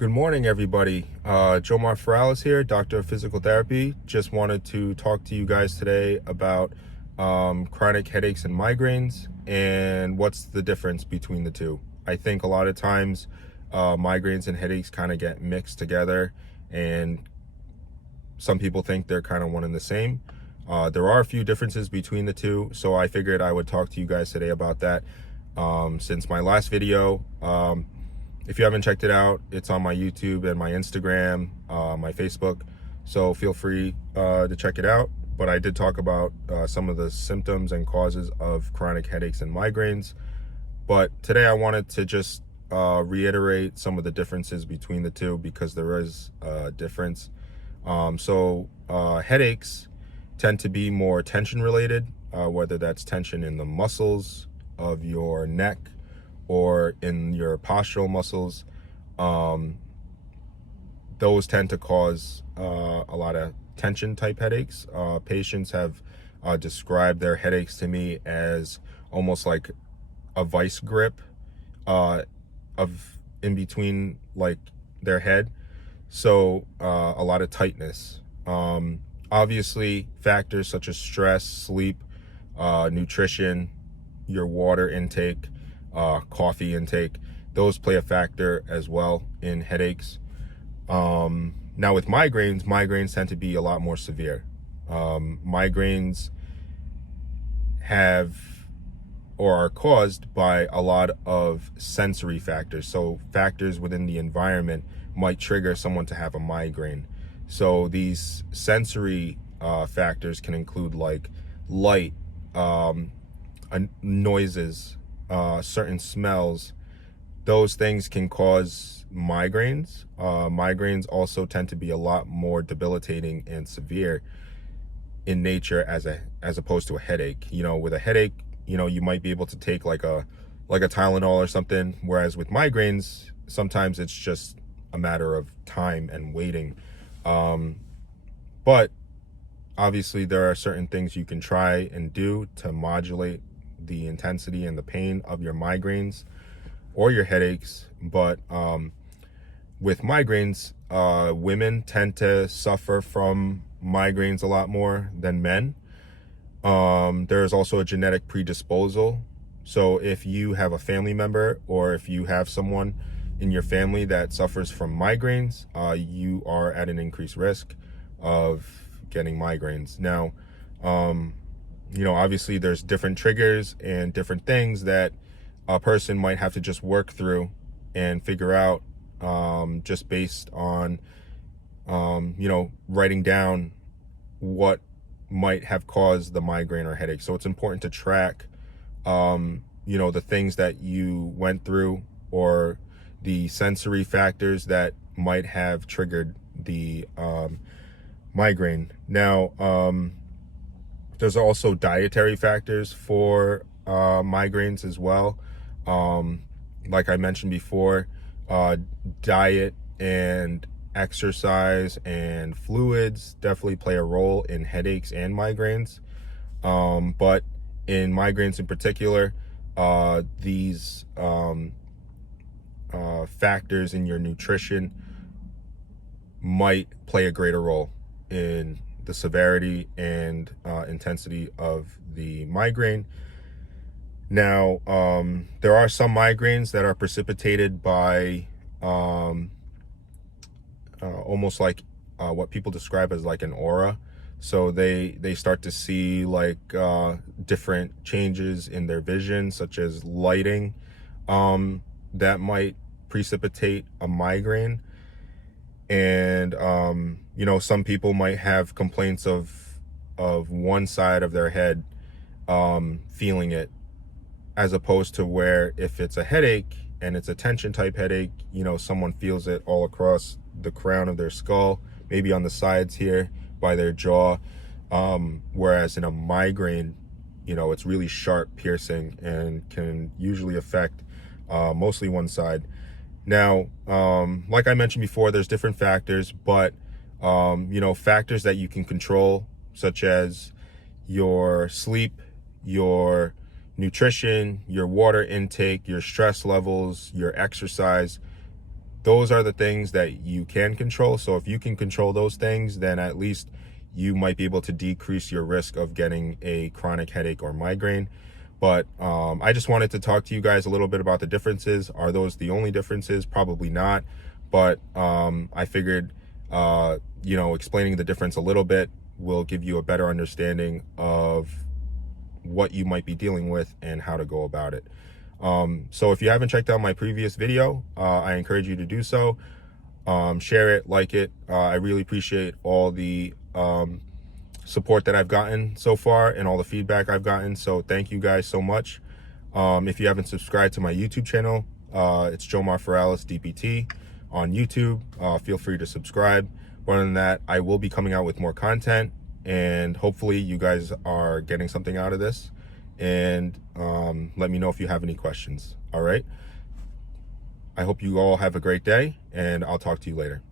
Good morning, everybody. Jomar Ferralis here, Doctor of Physical Therapy. Just wanted to talk to you guys today about chronic headaches and migraines and what's the difference between the two. I think a lot of times migraines and headaches kind of get mixed together, and some people think they're kind of one and the same. There are a few differences between the two, so I figured I would talk to you guys today about that. Since my last video, if you haven't checked it out, it's on my YouTube and my Instagram, my Facebook, so feel free to check it out. But I did talk about some of the symptoms and causes of chronic headaches and migraines. But today I wanted to just reiterate some of the differences between the two, because there is a difference. Headaches tend to be more tension related, whether that's tension in the muscles of your neck or in your postural muscles. Those tend to cause a lot of tension type headaches. Patients have described their headaches to me as almost like a vice grip of in between like their head. So a lot of tightness. Obviously factors such as stress, sleep, nutrition, your water intake, coffee intake, those play a factor as well in headaches. Now with migraines tend to be a lot more severe. Migraines have or are caused by a lot of sensory factors. So factors within the environment might trigger someone to have a migraine. So these sensory factors can include like light, noises, certain smells. Those things can cause migraines. Migraines also tend to be a lot more debilitating and severe in nature as opposed to a headache. With a headache, you might be able to take like a Tylenol or something, whereas with migraines, sometimes it's just a matter of time and waiting. But obviously there are certain things you can try and do to modulate the intensity and the pain of your migraines or your headaches. But with migraines, women tend to suffer from migraines a lot more than men. There's also a genetic predisposal. So if you have a family member or if you have someone in your family that suffers from migraines, you are at an increased risk of getting migraines. Now, obviously there's different triggers and different things that a person might have to just work through and figure out, just based on, writing down what might have caused the migraine or headache. So it's important to track, the things that you went through or the sensory factors that might have triggered the migraine. Now, there's also dietary factors for migraines as well. Like I mentioned before, diet and exercise and fluids definitely play a role in headaches and migraines. But in migraines in particular, these factors in your nutrition might play a greater role in the severity and intensity of the migraine. Now, there are some migraines that are precipitated by almost like what people describe as like an aura. So they start to see like different changes in their vision, such as lighting, that might precipitate a migraine. And some people might have complaints of one side of their head feeling it, as opposed to where if it's a headache and it's a tension type headache, someone feels it all across the crown of their skull, maybe on the sides here by their jaw. Whereas in a migraine, it's really sharp, piercing, and can usually affect mostly one side. Now, like I mentioned before, there's different factors, but factors that you can control, such as your sleep, your nutrition, your water intake, your stress levels, your exercise, those are the things that you can control. So if you can control those things, then at least you might be able to decrease your risk of getting a chronic headache or migraine. But I just wanted to talk to you guys a little bit about the differences. Are those the only differences? Probably not. But I figured, explaining the difference a little bit will give you a better understanding of what you might be dealing with and how to go about it. So if you haven't checked out my previous video, I encourage you to do so. Share it, like it. I really appreciate all the support that I've gotten so far and all the feedback I've gotten. So thank you guys so much. If you haven't subscribed to my YouTube channel, it's Jomar Ferralis DPT on YouTube. Feel free to subscribe. But other than that, I will be coming out with more content, and hopefully you guys are getting something out of this. And let me know if you have any questions. All right. I hope you all have a great day, and I'll talk to you later.